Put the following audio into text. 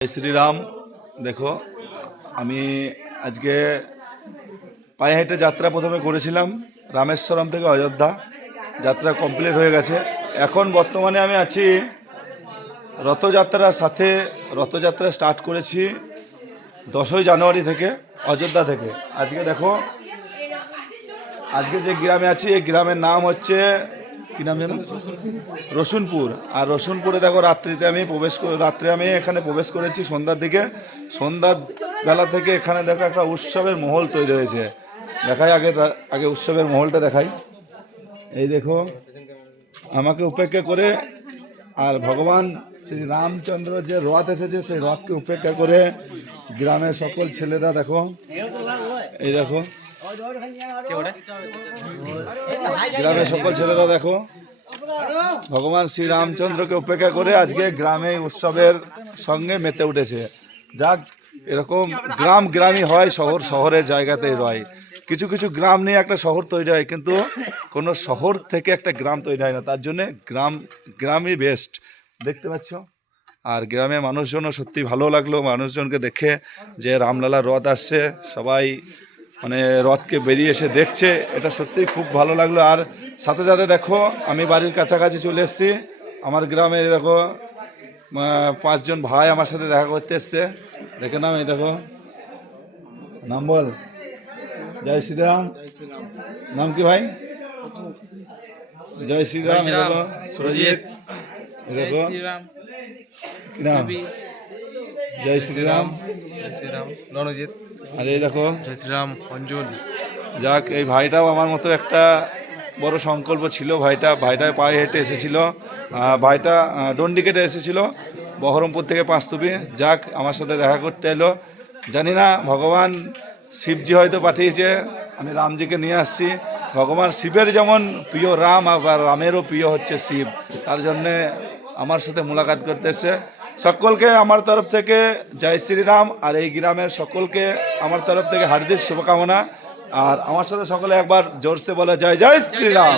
জয় শ্রীরাম। দেখো, আমি আজকে পায়ে হেঁটে যাত্রা প্রথমে করেছিলাম রামেশ্বরম থেকে অযোধ্যা। যাত্রা কমপ্লিট হয়ে গেছে। এখন বর্তমানে আমি আছি রথযাত্রার সাথে। রথযাত্রা স্টার্ট করেছি 10ই জানুয়ারি থেকে, অযোধ্যা থেকে। আজকে দেখো, আজকে যে গ্রামে আছি এই গ্রামের নাম হচ্ছে কি নাম জানো? রসুনপুর। আর রসুনপুরে দেখো রাত্রে আমি এখানে প্রবেশ করেছি সন্ধ্যার দিকে। সন্ধ্যার বেলা থেকে এখানে দেখো একটা উৎসবের মহল তৈরি হয়েছে। দেখাই আগে উৎসবের মহলটা দেখাই। এই দেখো, আমাকে উপেক্ষা করে আর ভগবান শ্রী রামচন্দ্র যে রথ এসেছে সেই রথকে উপেক্ষা করে গ্রামের সকল ছেলেরা দেখো, এই দেখো গ্রামের সকল ছেলেরা দেখো ভগবান শ্রী রামচন্দ্রকে উপেক্ষা করে আজকে গ্রামে উৎসবের সঙ্গে মেতে উঠেছে। যাক, এরকম গ্রামই হয়, শহরের জায়গাতেই রয়। কিছু কিছু গ্রাম নিয়ে একটা শহর তৈরি হয়, কিন্তু কোনো শহর থেকে একটা গ্রাম তৈরি হয় না। তার জন্যে গ্রামই বেস্ট। দেখতে পাচ্ছ, আর গ্রামে মানুষজনও সত্যি ভালো লাগলো মানুষজনকে দেখে, যে রামলালার রথ আসছে, সবাই মানে রথকে বেরিয়ে এসে দেখছে, এটা সত্যিই খুব ভালো লাগলো। আর সাথে সাথে দেখো, আমি বাড়ির কাছাকাছি চলে এসেছি। আমার গ্রামে দেখো 5 জন ভাই আমার সাথে দেখা করতে এসছে। দেখে নাম, এই দেখো, নাম বল। জয় শ্রীরাম। নাম কি ভাই? জয় শ্রীরাম। এই দেখো সুরজিৎ। এই দেখো কি নাম? জয় শ্রীরাম। রণজিৎ। আর এই দেখো জয় শ্রীরাম অঞ্জল। যাক, এই ভাইটাও আমার মতো একটা বড় সংকল্প ছিল। ভাইটা পায়ে হেঁটে এসেছিল। ভাইটা ডন্ডিকেটে এসেছিল বহরমপুর থেকে পাঁচতুপি। যাক, আমার সাথে দেখা করতে এলো। জানি না, ভগবান শিবজি হয়তো পাঠিয়েছে, আমি রামজিকে নিয়ে আসছি। ভগবান শিবের যেমন প্রিয় রাম, আবার রামেরও প্রিয় হচ্ছে শিব। তার জন্যে আমার সাথে মোলাকাত করতে এসছে। সকলকে আমার তরফ থেকে জয় শ্রীরাম। আর এই গ্রামের সকলকে আমার তরফ থেকে হার্দিক শুভকামনা। আর আমার সাথে সকলে একবার জোরসে বলে জয় জয় শ্রীরাম।